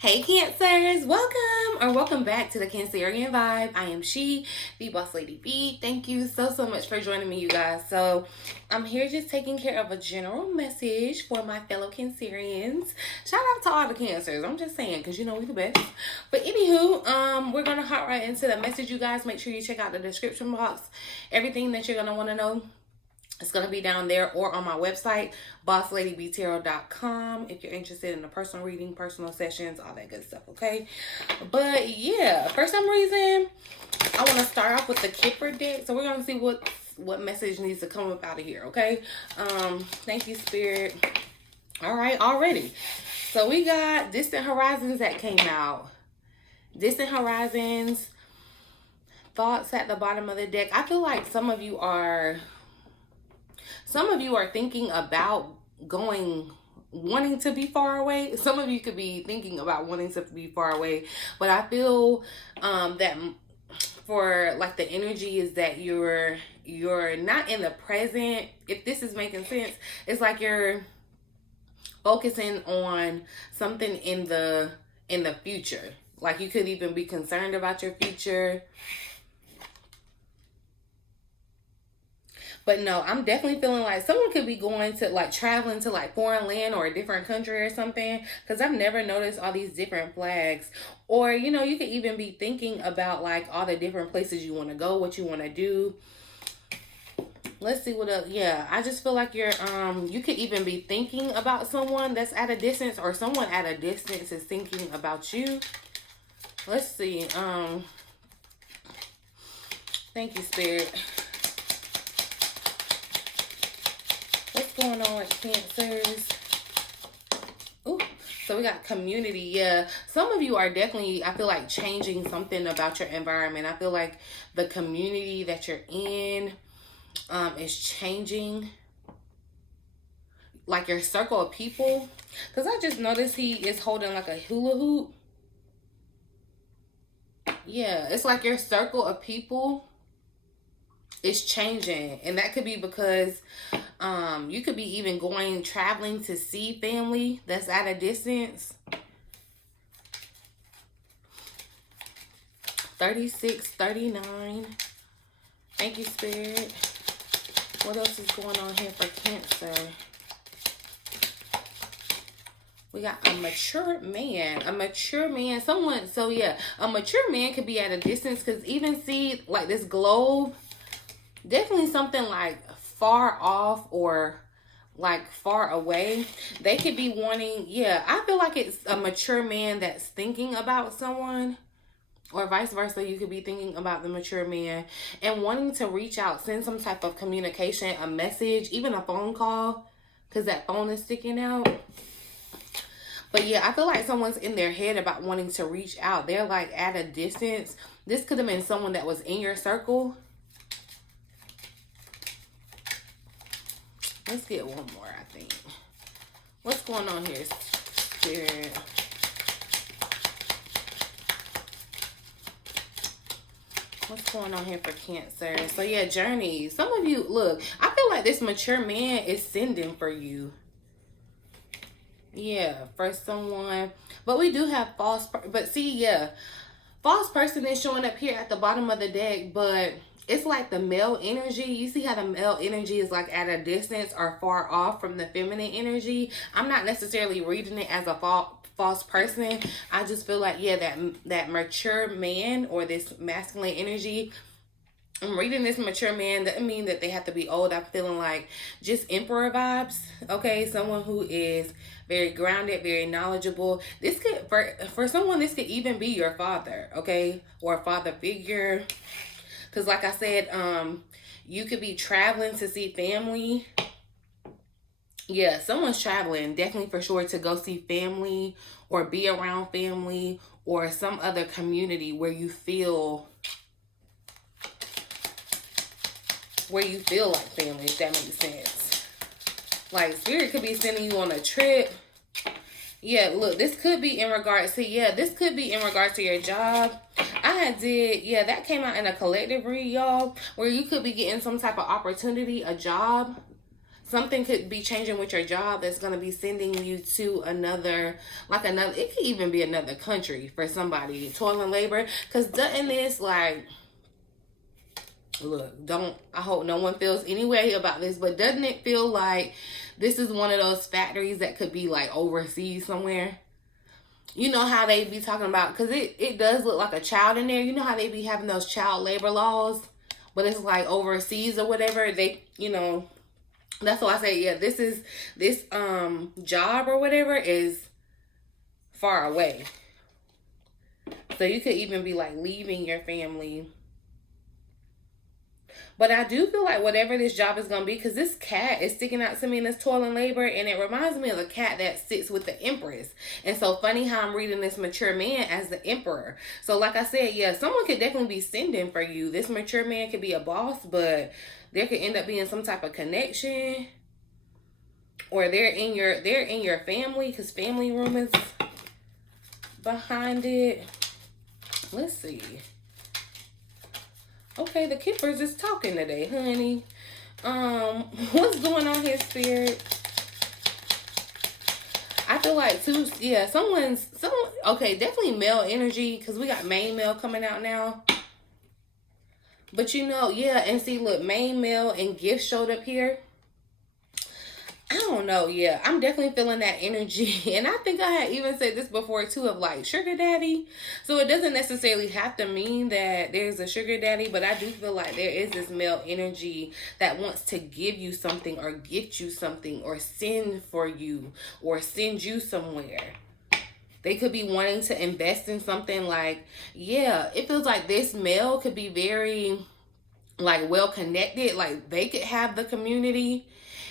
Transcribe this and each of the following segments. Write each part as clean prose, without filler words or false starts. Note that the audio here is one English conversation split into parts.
Hey Cancers, welcome back to the Cancerian vibe. I am the Boss Lady B. Thank you so much for joining me, you guys. So I'm here just taking care of a general message for my fellow Cancerians. Shout out to all the Cancers. I'm just saying, because you know we the best. But anywho, we're gonna hop right into the message, you guys. Make sure you check out the description box. Everything that you're gonna want to know, it's going to be down there or on my website, BossLadyBtarot.com, if you're interested in the personal reading, personal sessions, all that good stuff, okay? But yeah, for some reason, I want to start off with the Kipper deck. So we're going to see what message needs to come up out of here, okay? Thank you, Spirit. All right, already. So we got Distant Horizons that came out. Distant Horizons, thoughts at the bottom of the deck. I feel like some of you are thinking about wanting to be far away. Some of you could be thinking about wanting to be far away, but I feel that for like the energy is that you're not in the present. If this is making sense, it's like you're focusing on something in the future. Like you could even be concerned about your future. But no, I'm definitely feeling like someone could be going to like traveling to like foreign land or a different country or something. Because I've never noticed all these different flags. Or, you know, you could even be thinking about like all the different places you want to go, what you want to do. Let's see what else. Yeah, I just feel like you could even be thinking about someone that's at a distance, or someone at a distance is thinking about you. Let's see. Thank you, Spirit. What's going on with Cancers? Ooh, so we got community. Yeah, some of you are definitely, I feel like, changing something about your environment. I feel like the community that you're in is changing. Like your circle of people. Because I just noticed he is holding like a hula hoop. Yeah, it's like your circle of people is changing, and that could be because you could be even traveling to see family that's at a distance. 36, 39. Thank you, Spirit. What else is going on here for Cancer? We got a mature man. Someone, so yeah, a mature man could be at a distance, because even see like this globe, definitely something like far off or like far away. They could be wanting, yeah, I feel like it's a mature man that's thinking about someone, or vice versa. You could be thinking about the mature man and wanting to reach out, send some type of communication, a message, even a phone call, because that phone is sticking out. But yeah, I feel like someone's in their head about wanting to reach out. They're like at a distance. This could have been someone that was in your circle. Let's get one more, I think. What's going on here, Spirit? What's going on here for Cancer? So yeah, journey. Some of you, look, I feel like this mature man is sending for you. Yeah, for someone. But we do have but see, yeah, false person is showing up here at the bottom of the deck, but it's like the male energy. You see how the male energy is like at a distance or far off from the feminine energy. I'm not necessarily reading it as a false person. I just feel like, yeah, that mature man or this masculine energy, I'm reading this mature man. Doesn't mean that they have to be old. I'm feeling like just emperor vibes. Okay, someone who is very grounded, very knowledgeable. This could, for someone, this could even be your father, okay, or a father figure. Because like I said, you could be traveling to see family. Yeah, someone's traveling, definitely for sure, to go see family or be around family or some other community where you feel like family, if that makes sense. Like Spirit could be sending you on a trip. Yeah, look, this could be in regards to, your job. That came out in a collective read, y'all, where you could be getting some type of opportunity, a job. something could be changing with your job that's going to be sending you to another, like another, it could even be another country for somebody, toil and labor. Because doesn't this, like, look, I hope no one feels any way about this, but doesn't it feel like this is one of those factories that could be like overseas somewhere? You know how they be talking about, because it does look like a child in there. You know how they be having those child labor laws, but it's like overseas or whatever. They, you know, that's why I say, yeah, this job or whatever is far away. So you could even be like leaving your family. But I do feel like whatever this job is going to be, because this cat is sticking out to me in this toil and labor, and it reminds me of the cat that sits with the empress. And so funny how I'm reading this mature man as the emperor. So like I said, yeah, someone could definitely be sending for you. This mature man could be a boss, but there could end up being some type of connection, or they're in your family, because family room is behind it. Let's see. Okay, the Kippers is talking today, honey. What's going on here, Spirit? I feel like too, yeah, someone, okay, definitely male energy, because we got main male coming out now. But you know, yeah, and see, look, main male and gift showed up here. I don't know, yeah, I'm definitely feeling that energy. And I think I had even said this before too, of like sugar daddy. So it doesn't necessarily have to mean that there's a sugar daddy, but I do feel like there is this male energy that wants to give you something or get you something or send for you or send you somewhere. They could be wanting to invest in something. Like, yeah, it feels like this male could be very like well connected. Like they could have the community.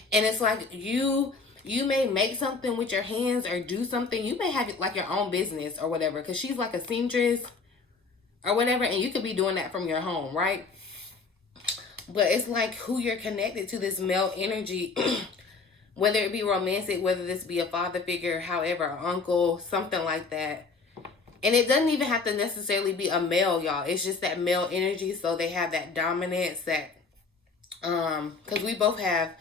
And it's like you may make something with your hands or do something. You may have like your own business or whatever, because she's like a seamstress or whatever, and you could be doing that from your home, right? But it's like who you're connected to, this male energy, whether it be romantic, whether this be a father figure, however, an uncle, something like that. And it doesn't even have to necessarily be a male, y'all. It's just that male energy. So they have that dominance, that because we both have,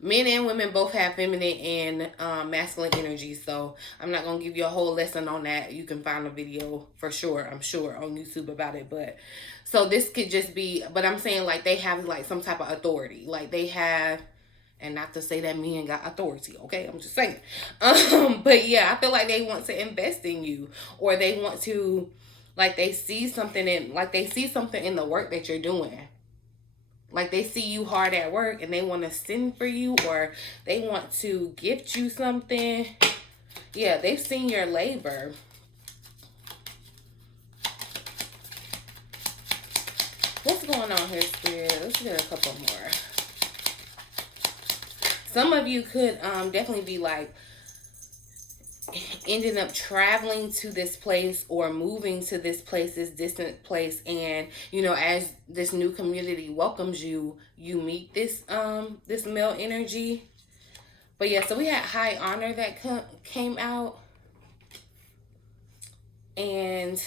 men and women both have feminine and masculine energy. So I'm not going to give you a whole lesson on that. You can find a video for sure, I'm sure, on YouTube about it. But so this could just be, but I'm saying like they have like some type of authority. Like they have, and not to say that men got authority, okay? I'm just saying. But yeah, I feel like they want to invest in you, or they want to, like they see something in, like they see something in the work that you're doing. Like they see you hard at work and they want to send for you, or they want to gift you something. Yeah, they've seen your labor. What's going on here, Spirit? Let's get a couple more. Some of you could definitely be like ending up traveling to this place or moving to this place, this distant place, and you know, as this new community welcomes you, you meet this this male energy. But yeah, so we had high honor that came out, and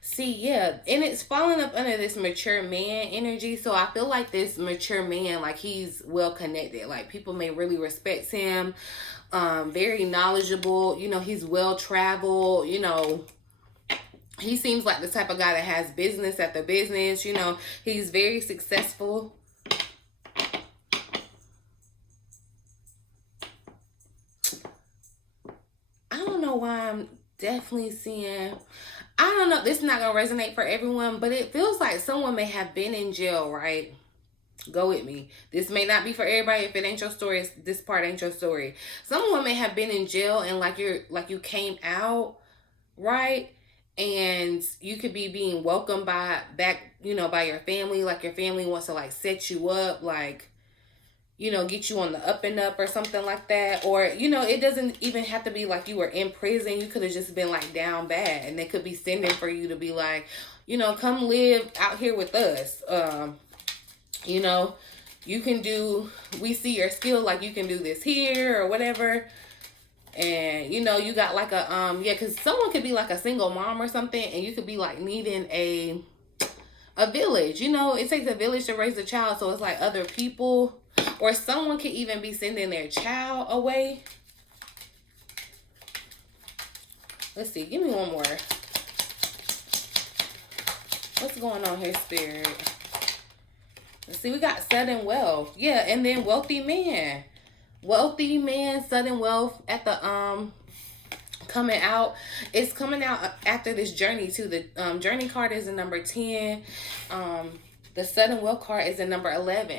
see, yeah, and it's falling up under this mature man energy. So I feel like this mature man, like he's well connected. Like people may really respect him. Very knowledgeable. You know, he's well traveled. You know, he seems like the type of guy that has business after business. You know, he's very successful. I don't know why I'm definitely seeing, I don't know, this is not going to resonate for everyone, but it feels like someone may have been in jail, right? Go with me. This may not be for everybody. If it ain't your story, this part ain't your story. Someone may have been in jail and like you came out, right? And you could be being welcomed back, you know, by your family. Like your family wants to like set you up, like, you know, get you on the up and up or something like that. Or, you know, it doesn't even have to be like you were in prison. You could have just been like down bad, and they could be sending for you to be like, you know, come live out here with us. You know, you can do, we see your skill, like you can do this here or whatever. And, you know, you got like a, yeah, because someone could be like a single mom or something, and you could be like needing a a village. You know, it takes a village to raise a child. So it's like other people, or someone could even be sending their child away. Let's see. Give me one more. What's going on here, Spirit? Let's see. We got sudden wealth. Yeah, and then wealthy man. Wealthy man, sudden wealth at the coming out. It's coming out after this journey too. The journey card is in number 10. The sudden wealth card is in number 11.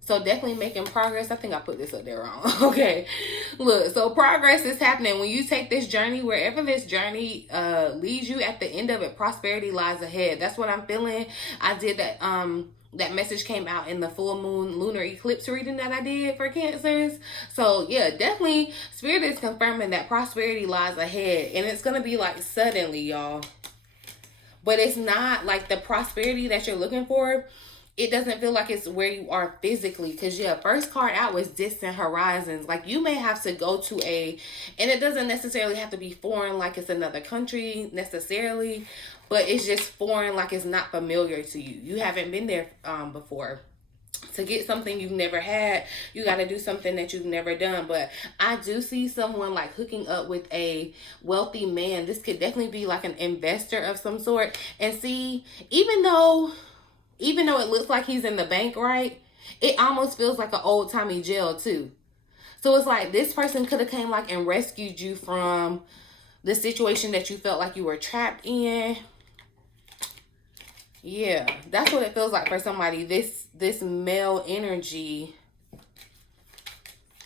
So definitely making progress. I think I put this up there wrong. Okay. Look, so progress is happening. When you take this journey, wherever this journey leads you, at the end of it, prosperity lies ahead. That's what I'm feeling. I did that that message came out in the full moon lunar eclipse reading that I did for Cancers. So yeah, definitely Spirit is confirming that prosperity lies ahead, and it's gonna be like suddenly, y'all. But it's not like the prosperity that you're looking for. It doesn't feel like it's where you are physically, because yeah, first card out was distant horizons. Like you may have to go to and it doesn't necessarily have to be foreign, like it's another country necessarily, but it's just foreign, like it's not familiar to you. You haven't been there before. To get something you've never had, you got to do something that you've never done. But I do see someone like hooking up with a wealthy man. This could definitely be like an investor of some sort. And see, even though it looks like he's in the bank, right? It almost feels like an old-timey jail too. So it's like this person could have came like and rescued you from the situation that you felt like you were trapped in. Yeah, that's what it feels like for somebody. This male energy,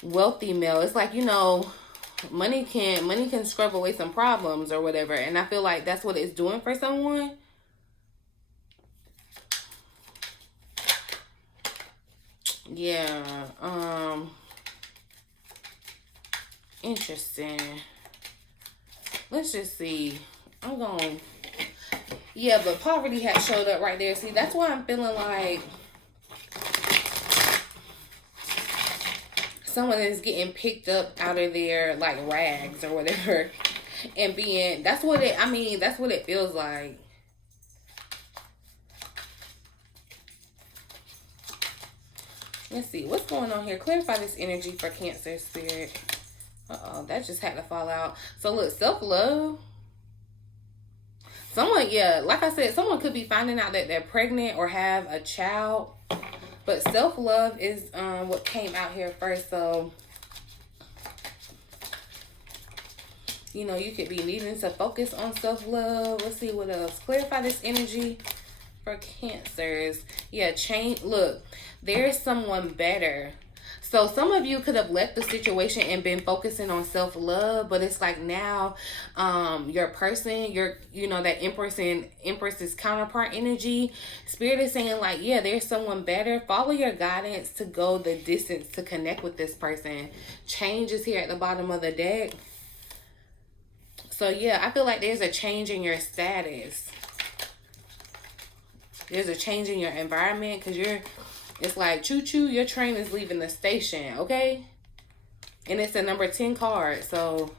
wealthy male. It's like, you know, money can scrub away some problems or whatever. And I feel like that's what it's doing for someone. Yeah, interesting. Let's just see. I'm going. Yeah, but poverty had showed up right there. See, that's why I'm feeling like someone is getting picked up out of their like rags or whatever, and being, that's what it feels like. Let's see what's going on here. Clarify this energy for Cancer, Spirit. That just had to fall out. So look, self-love. Someone, yeah, like I said, someone could be finding out that they're pregnant or have a child. But self-love is what came out here first. So, you know, you could be needing to focus on self-love. Let's see what else. Clarify this energy for Cancers. Yeah, change. Look, there's someone better. So some of you could have left the situation and been focusing on self-love, but it's like now your person, that Empress's counterpart energy, Spirit is saying like, yeah, there's someone better. Follow your guidance to go the distance to connect with this person. Change is here at the bottom of the deck. So yeah, I feel like there's a change in your status. There's a change in your environment, because it's like choo-choo, your train is leaving the station, okay? And it's a number 10 card, so.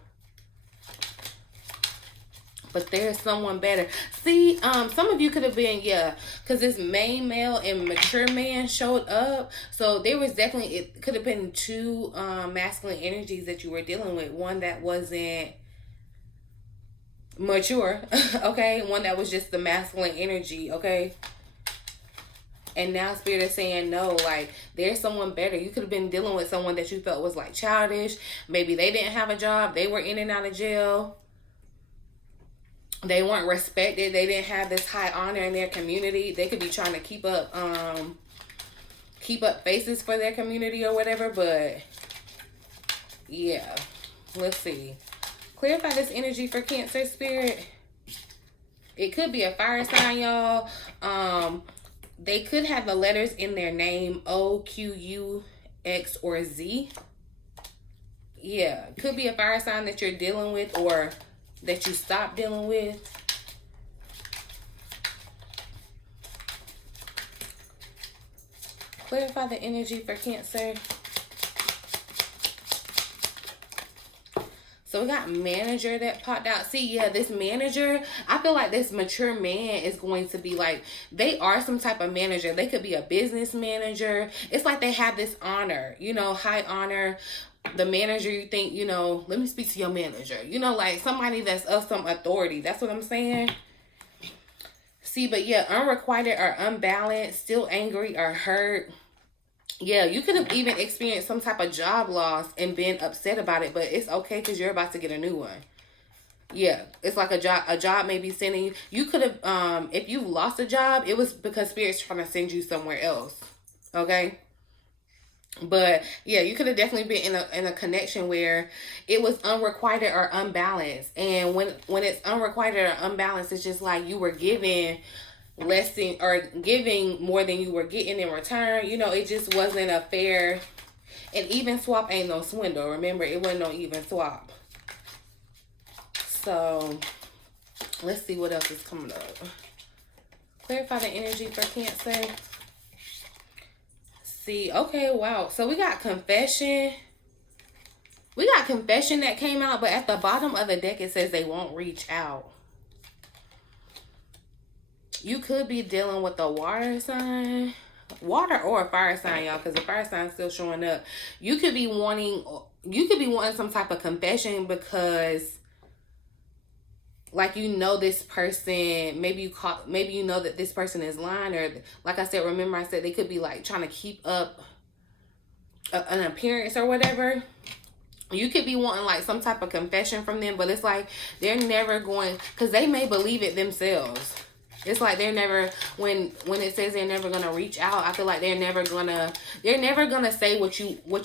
But there's someone better. See, some of you could have been, yeah, because this main male and mature man showed up. So there was definitely, it could have been two masculine energies that you were dealing with. One that wasn't mature, okay? One that was just the masculine energy, okay? And now Spirit is saying, no, like, there's someone better. You could have been dealing with someone that you felt was, like, childish. Maybe they didn't have a job. They were in and out of jail. They weren't respected. They didn't have this high honor in their community. They could be trying to keep up faces for their community or whatever. But, yeah. Let's see. Clarify this energy for Cancer, Spirit. It could be a fire sign, y'all. They could have the letters in their name, O, Q, U, X, or Z. Yeah, could be a fire sign that you're dealing with or that you stopped dealing with. Clarify the energy for Cancer. So we got manager that popped out. See, yeah, this manager, I feel like this mature man is going to be like, they are some type of manager. They could be a business manager. It's like they have this honor, you know, high honor. The manager, you think, you know, let me speak to your manager. You know, like somebody that's of some authority. That's what I'm saying. See, but yeah, unrequited or unbalanced, still angry or hurt. Yeah, you could have even experienced some type of job loss and been upset about it, but it's okay because you're about to get a new one. Yeah, it's like a job may be sending you. You could have, if you lost a job, it was because Spirit's trying to send you somewhere else. Okay? But yeah, you could have definitely been in a connection where it was unrequited or unbalanced. And when it's unrequited or unbalanced, it's just like you were giving less than or giving more than you were getting in return. You know, it just wasn't a fair. And even swap ain't no swindle. Remember, it wasn't no even swap. So let's see what else is coming up. Clarify the energy for Cancer. See, okay, wow. So we got confession. We got confession that came out, but at the bottom of the deck, it says they won't reach out. You could be dealing with a water sign. Water or a fire sign, y'all, because the fire sign's still showing up. You could be wanting some type of confession because, like, you know this person, maybe you know that this person is lying, or like I said, remember I said they could be like trying to keep up an appearance or whatever. You could be wanting like some type of confession from them, but it's like they're never going, because they may believe it themselves. It's like they're never, when it says they're never gonna reach out, I feel like they're never gonna say what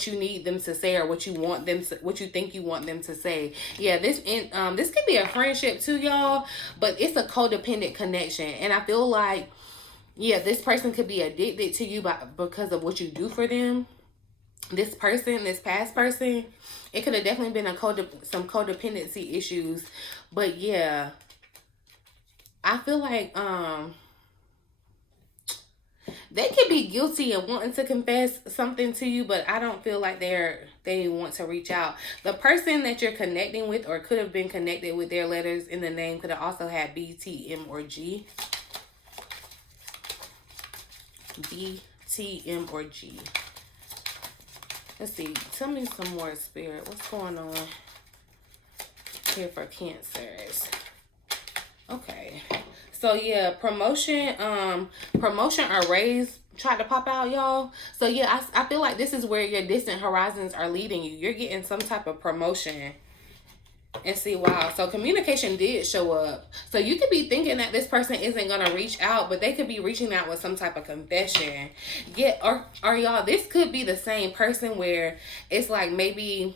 you need them to say, or what you want them to, what you think you want them to say. Yeah, this could be a friendship too, y'all, but it's a codependent connection, and I feel like, yeah, this person could be addicted to you because of what you do for them. This person, this past person, it could have definitely been some codependency issues, but yeah. I feel like they could be guilty and wanting to confess something to you, but I don't feel like they want to reach out. The person that you're connecting with, or could have been connected with, their letters in the name could have also had B, T, M, or G. B, T, M, or G. Let's see. Tell me some more, Spirit. What's going on here for Cancers? Okay, so yeah, promotion or raise tried to pop out, y'all. So yeah, I feel like this is where your distant horizons are leading you. You're getting some type of promotion. And see, wow, so communication did show up. So you could be thinking that this person isn't gonna reach out, but they could be reaching out with some type of confession. Yeah, or y'all, this could be the same person where it's like maybe,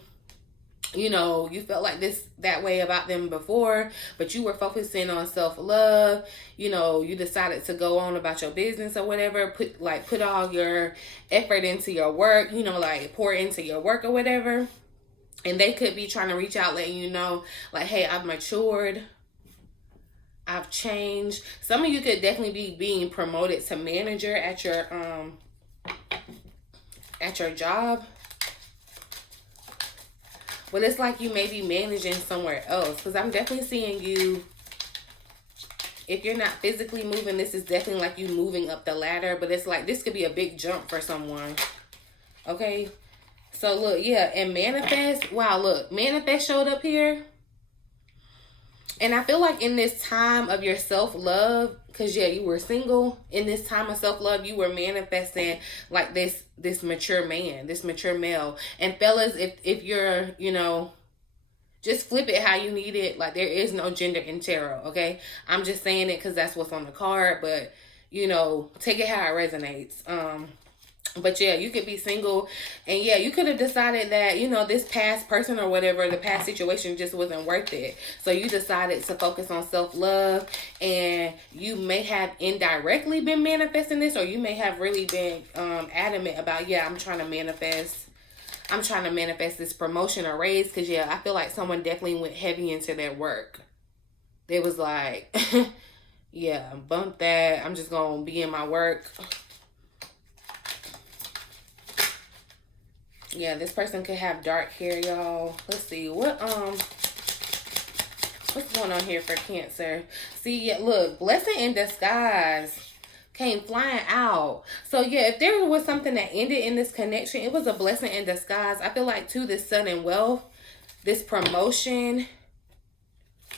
you know, you felt like that way about them before, but you were focusing on self-love. You know, you decided to go on about your business or whatever, put all your effort into your work, you know, like pour into your work or whatever. And they could be trying to reach out, letting you know, like, hey, I've matured, I've changed. Some of you could definitely be being promoted to manager at your job. But it's like you may be managing somewhere else. Because I'm definitely seeing you, if you're not physically moving, this is definitely like you moving up the ladder. But it's like this could be a big jump for someone. Okay? So look, yeah, and manifest. Wow, look, manifest showed up here. And I feel like in this time of your self-love, because yeah, you were single, in this time of self-love, you were manifesting like this mature man, this mature male. And fellas, if you're, you know, just flip it how you need it. Like, there is no gender in tarot, okay? I'm just saying it because that's what's on the card, but, you know, take it how it resonates. But yeah, you could be single, and yeah, you could have decided that, you know, this past person or whatever, the past situation just wasn't worth it. So you decided to focus on self-love, and you may have indirectly been manifesting this, or you may have really been adamant about, yeah, I'm trying to manifest this promotion or raise, because yeah, I feel like someone definitely went heavy into their work. They was like, yeah, bump that, I'm just gonna be in my work. Yeah, this person could have dark hair, y'all. Let's see. What What's going on here for Cancer? See, yeah, look, blessing in disguise came flying out. So yeah, if there was something that ended in this connection, it was a blessing in disguise. I feel like too, this sudden wealth, this promotion,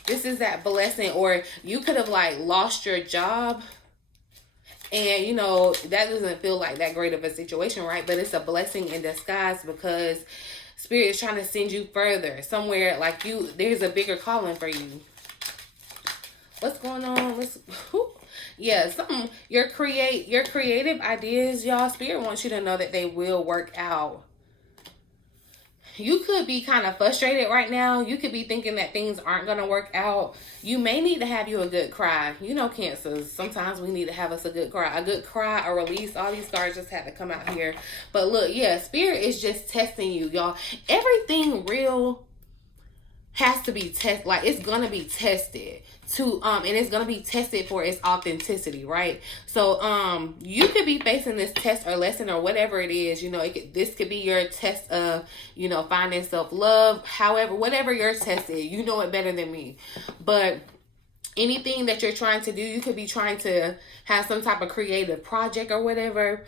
this is that blessing. Or you could have like lost your job, and you know that doesn't feel like that great of a situation, right? But it's a blessing in disguise because Spirit is trying to send you further somewhere. Like there's a bigger calling for you. What's going on? Yeah, something your creative ideas, y'all. Spirit wants you to know that they will work out. You could be kind of frustrated right now. You could be thinking that things aren't going to work out. You may need to have you a good cry. You know, Cancers, sometimes we need to have us a good cry. A good cry, a release. All these cards just had to come out here. But look, yeah, Spirit is just testing you, y'all. Everything real has to be tested. Like, it's going to be tested. And it's gonna be tested for its authenticity, right? So you could be facing this test or lesson or whatever it is. You know, this could be your test of, you know, finding self-love. However, whatever your test is, you know it better than me. But anything that you're trying to do, you could be trying to have some type of creative project or whatever,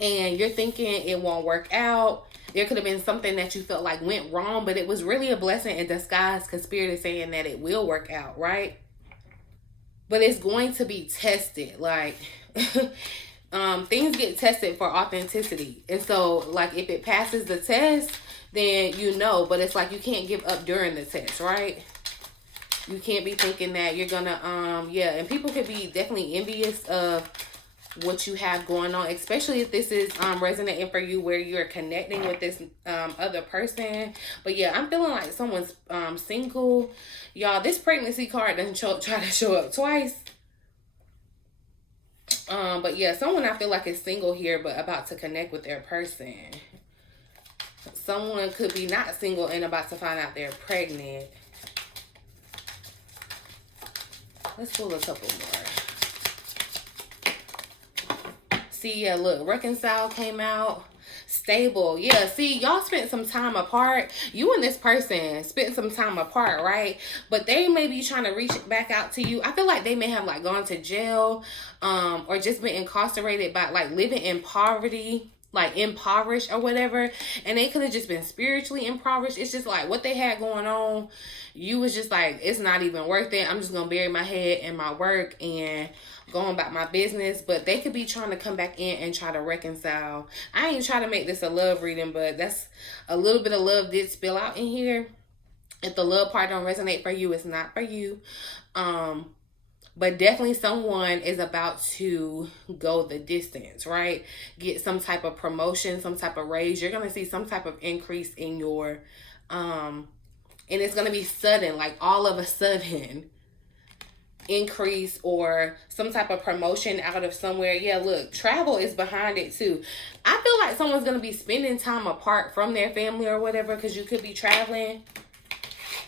and you're thinking it won't work out. There could have been something that you felt like went wrong, but it was really a blessing in disguise because Spirit is saying that it will work out, right? But it's going to be tested. Like, things get tested for authenticity. And so, like, if it passes the test, then you know. But it's like you can't give up during the test, right? You can't be thinking that you're going to, yeah. And people could be definitely envious of what you have going on, especially if this is resonating for you where you're connecting with this other person. But yeah, I'm feeling like someone's single, y'all. This pregnancy card doesn't try to show up twice. But yeah, someone I feel like is single here but about to connect with their person. Someone could be not single and about to find out they're pregnant. Let's pull a couple more. See, yeah, look, reconcile came out. Stable. Yeah, see, y'all spent some time apart. You and this person spent some time apart, right? But they may be trying to reach back out to you. I feel like they may have like gone to jail, or just been incarcerated by like living in poverty, like impoverished or whatever. And they could have just been spiritually impoverished. It's just like what they had going on. You was just like, it's not even worth it. I'm just gonna bury my head in my work and going about my business. But they could be trying to come back in and try to reconcile. I ain't trying to make this a love reading, but that's a little bit of love did spill out in here. If the love part don't resonate for you, it's not for you. But definitely someone is about to go the distance, right? Get some type of promotion, some type of raise. You're going to see some type of increase in your, and it's going to be sudden, like all of a sudden increase or some type of promotion out of somewhere. Yeah, look, travel is behind it too. I feel like someone's going to be spending time apart from their family or whatever because you could be traveling.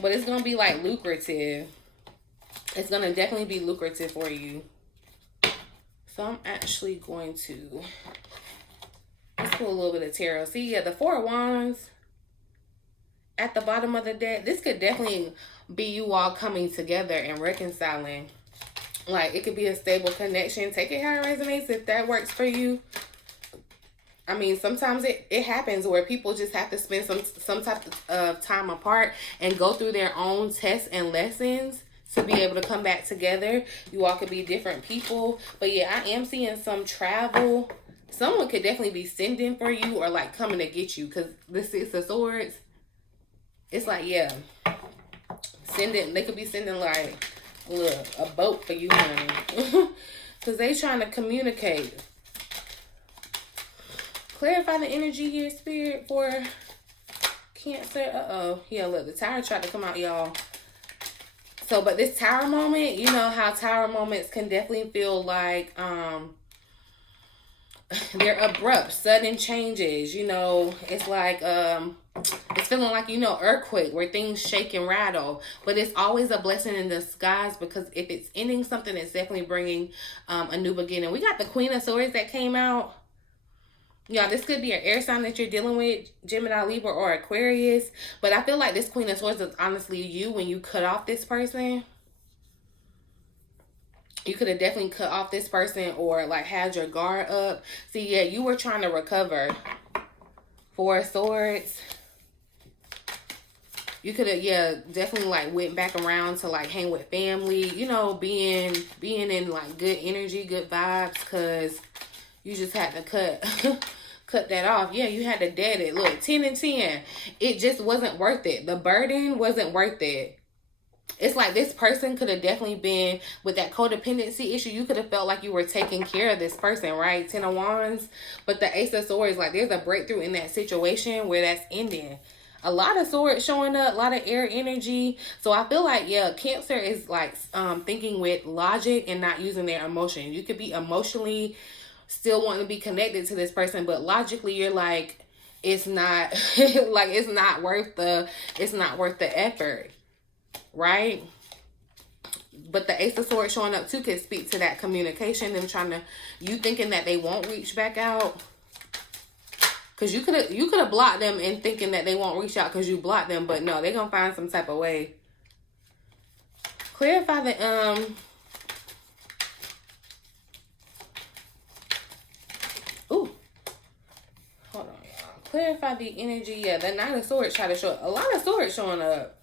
But it's going to be like lucrative. It's going to definitely be lucrative for you. So I'm actually going to, let's pull a little bit of tarot. See, yeah, the Four of Wands at the bottom of the deck. This could definitely be you all coming together and reconciling. Like, it could be a stable connection. Take it how it resonates if that works for you. I mean, sometimes it happens where people just have to spend some type of time apart and go through their own tests and lessons to be able to come back together. You all could be different people. But yeah, I am seeing some travel. Someone could definitely be sending for you or like coming to get you. Because the Six of Swords, it's like, yeah. They could be sending like, look, a boat for you, honey. Because they trying to communicate. Clarify the energy here, Spirit, for Cancer. Uh-oh. Yeah, look, the Tower tried to come out, y'all. So, but this Tower moment, you know how Tower moments can definitely feel like they're abrupt, sudden changes. You know, it's like it's feeling like, you know, earthquake where things shake and rattle. But it's always a blessing in disguise because if it's ending something, it's definitely bringing a new beginning. We got the Queen of Swords that came out. Y'all, this could be an air sign that you're dealing with, Gemini, Libra, or Aquarius. But I feel like this Queen of Swords is honestly you when you cut off this person. You could have definitely cut off this person or like had your guard up. See, yeah, you were trying to recover. Four of Swords. You could have, yeah, definitely like went back around to like hang with family. You know, being in like good energy, good vibes, because you just had to cut that off. Yeah, you had to dead it. Look, 10 and 10. It just wasn't worth it. The burden wasn't worth it. It's like this person could have definitely been with that codependency issue. You could have felt like you were taking care of this person, right? 10 of Wands. But the Ace of Swords, like there's a breakthrough in that situation where that's ending. A lot of swords showing up, a lot of air energy. So I feel like, yeah, Cancer is like thinking with logic and not using their emotion. You could be emotionally still wanting to be connected to this person, but logically you're like, it's not like it's not worth the effort, right? But the Ace of Swords showing up too could speak to that communication, them trying to, you thinking that they won't reach back out. Because you could have blocked them and thinking that they won't reach out because you blocked them. But no, they're going to find some type of way. Clarify the, ooh. Hold on, y'all. Clarify the energy. Yeah, the Nine of Swords try to show up. A lot of swords showing up.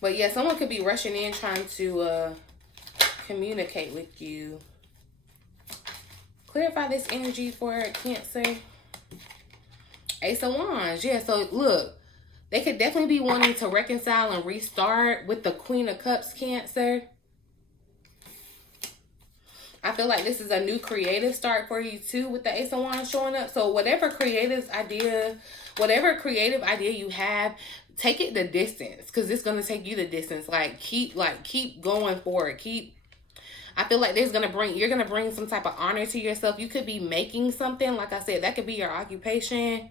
But yeah, someone could be rushing in trying to communicate with you. Clarify this energy for Cancer. Ace of Wands. Yeah, so look, they could definitely be wanting to reconcile and restart with the Queen of Cups, Cancer. I feel like this is a new creative start for you too with the Ace of Wands showing up. So whatever creative idea you have, take it the distance, because it's going to take you the distance. Keep going forward. I feel like you're going to bring some type of honor to yourself. You could be making something. Like I said, that could be your occupation.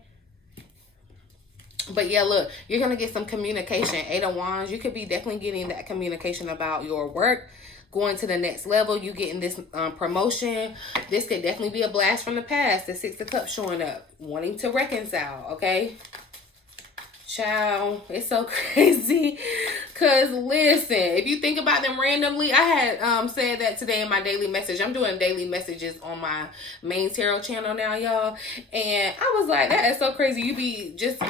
But yeah, look, you're going to get some communication. Eight of Wands, you could be definitely getting that communication about your work, going to the next level. You getting this promotion. This could definitely be a blast from the past. The Six of Cups showing up, wanting to reconcile, okay? Child, it's so crazy. Because listen, if you think about them randomly, I had said that today in my daily message. I'm doing daily messages on my main tarot channel now, y'all. And I was like, that is so crazy. You be just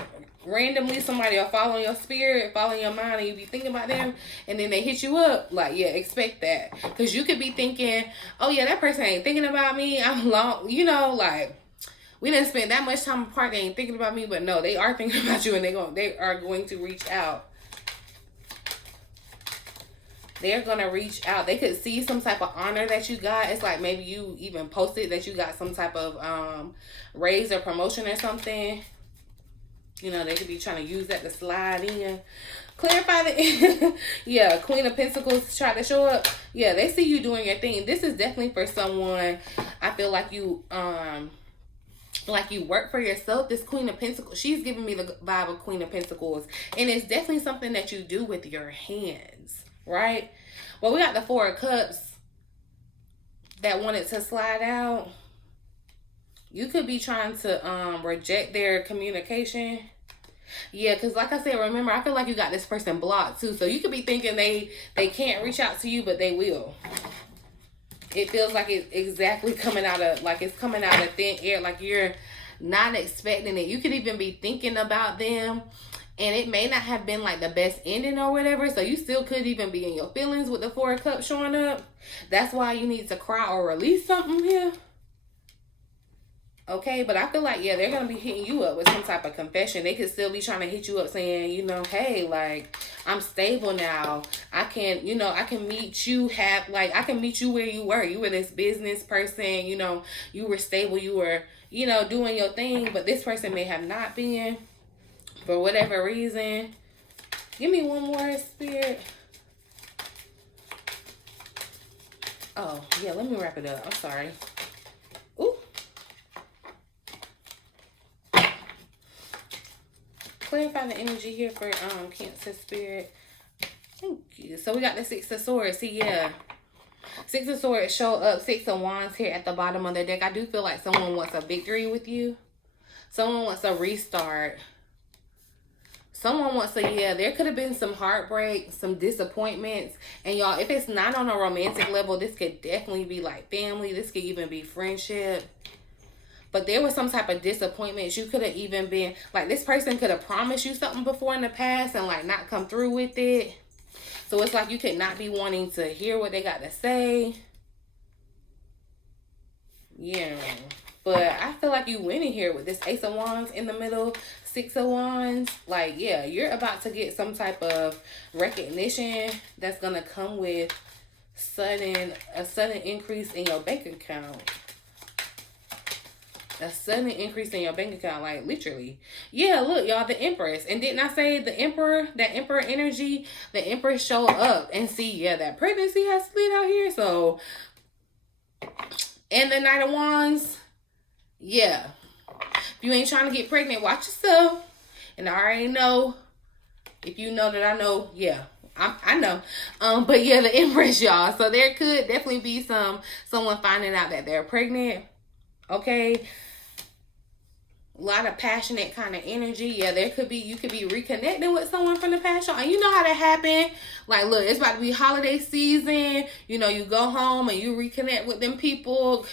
randomly, somebody will follow your spirit, follow your mind, and you be thinking about them, and then they hit you up. Like, yeah, expect that. Because you could be thinking, oh yeah, that person ain't thinking about me. I'm long, you know, like, we didn't spend that much time apart. They ain't thinking about me. But no, they are thinking about you, and they are going to reach out. They're going to reach out. They could see some type of honor that you got. It's like maybe you even posted that you got some type of raise or promotion or something. You know, they could be trying to use that to slide in. Clarify the... yeah, Queen of Pentacles try to show up. Yeah, they see you doing your thing. This is definitely for someone. I feel like you work for yourself. This Queen of Pentacles, she's giving me the vibe of Queen of Pentacles. And it's definitely something that you do with your hands, right? Well, we got the Four of Cups that wanted to slide out. You could be trying to reject their communication. Yeah, because like I said, remember, I feel like you got this person blocked too. So you could be thinking they can't reach out to you, but they will. It feels like it's exactly coming out of, like it's coming out of thin air, like you're not expecting it. You could even be thinking about them, and it may not have been like the best ending or whatever. So you still could even be in your feelings with the Four of Cups showing up. That's why you need to cry or release something here. Okay, but I feel like, yeah, they're going to be hitting you up with some type of confession. They could still be trying to hit you up saying, you know, hey, like, I'm stable now. I can, you know, I can meet you, I can meet you where you were. You were this business person, you know, you were stable. You were, you know, doing your thing. But this person may have not been for whatever reason. Give me one more, Spirit. Oh, yeah, let me wrap it up. I'm sorry. Ooh. Clarify the energy here for Cancer, Spirit. Thank you. So we got the Six of Swords. See, yeah. Six of Swords show up, Six of Wands here at the bottom of the deck. I do feel like someone wants a victory with you. Someone wants a restart. Someone wants to, yeah, there could have been some heartbreak, some disappointments. And y'all, if it's not on a romantic level, this could definitely be like family. This could even be friendship. But there was some type of disappointments. You could have even been, like, this person could have promised you something before in the past and, like, not come through with it. So it's like you could not be wanting to hear what they got to say. Yeah. But I feel like you winning here with this Ace of Wands in the middle, Six of Wands. Like, yeah, you're about to get some type of recognition that's going to come with a sudden increase in your bank account. A sudden increase in your bank account, like literally. Yeah, look, y'all, the Empress. And didn't I say the Emperor, that Emperor energy, the Empress showed up. And see, yeah, that pregnancy has slid out here. So, and the Knight of Wands, yeah. If you ain't trying to get pregnant, watch yourself. And I already know, if you know that I know, yeah. I know. But yeah, the Empress, y'all. So there could definitely be someone finding out that they're pregnant. Okay. A lot of passionate kind of energy. Yeah, there could be, you could be reconnecting with someone from the past. And you know how that happened. Like, look, it's about to be holiday season. You know, you go home and you reconnect with them people.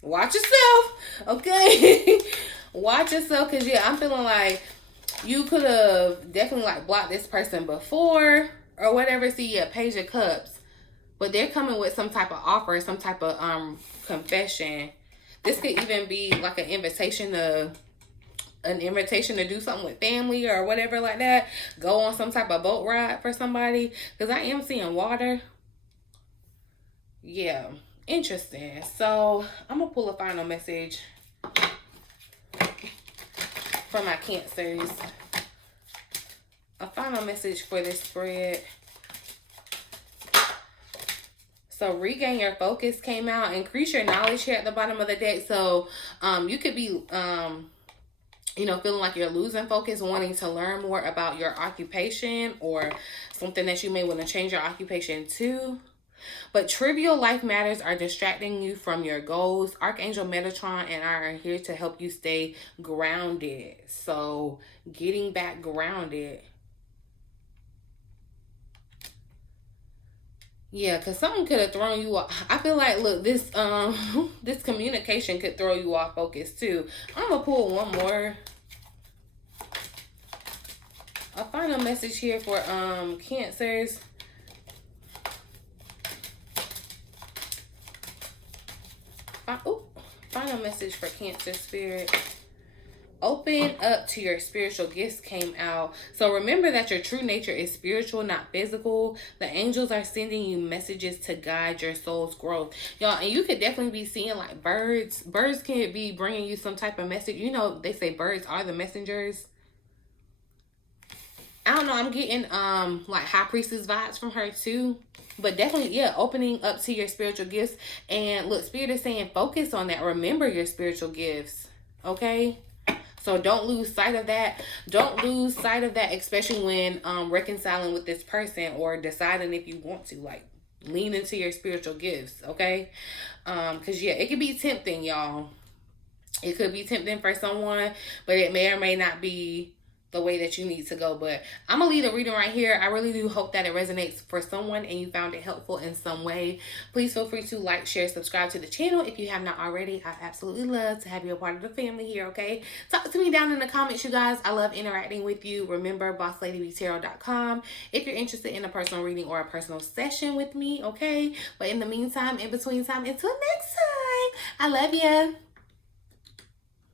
Watch yourself, okay? Watch yourself, because, yeah, I'm feeling like you could have definitely, like, blocked this person before or whatever. See, yeah, Page of Cups. But they're coming with some type of offer, some type of confession. This could even be like an invitation to do something with family or whatever like that. Go on some type of boat ride for somebody. Because I am seeing water. Yeah. Interesting. So, I'm going to pull a final message for my Cancers. A final message for this spread. So, regain your focus came out. Increase your knowledge here at the bottom of the deck. So, you could be, you know, feeling like you're losing focus, wanting to learn more about your occupation or something that you may want to change your occupation to. But trivial life matters are distracting you from your goals. Archangel Metatron and I are here to help you stay grounded. So, getting back grounded. Yeah, because something could have thrown you off. I feel like, look, this this communication could throw you off focus too. I'm going to pull one more. A final message here for Cancers. Final message for Cancer Spirit. Open up to your spiritual gifts came out. So remember that your true nature is spiritual, not physical. The angels are sending you messages to guide your soul's growth. Y'all, and you could definitely be seeing like birds. Birds can be bringing you some type of message. You know, they say birds are the messengers. I don't know. I'm getting like High Priestess vibes from her too. But definitely, yeah, opening up to your spiritual gifts. And look, Spirit is saying focus on that. Remember your spiritual gifts. Okay? So don't lose sight of that. Don't lose sight of that, especially when reconciling with this person or deciding if you want to. Like, lean into your spiritual gifts, okay? Because, yeah, it could be tempting, y'all. It could be tempting for someone, but it may or may not be the way that you need to go. But I'm gonna leave the reading right here. I really do hope that it resonates for someone and you found it helpful in some way. Please feel free to like, share, subscribe to the channel if you have not already. I absolutely love to have you a part of the family here, okay? Talk to me down in the comments, you guys. I love interacting with you. Remember, BossLadyBtarot.com if you're interested in a personal reading or a personal session with me, okay? But in the meantime, in between time, until next time, I love you.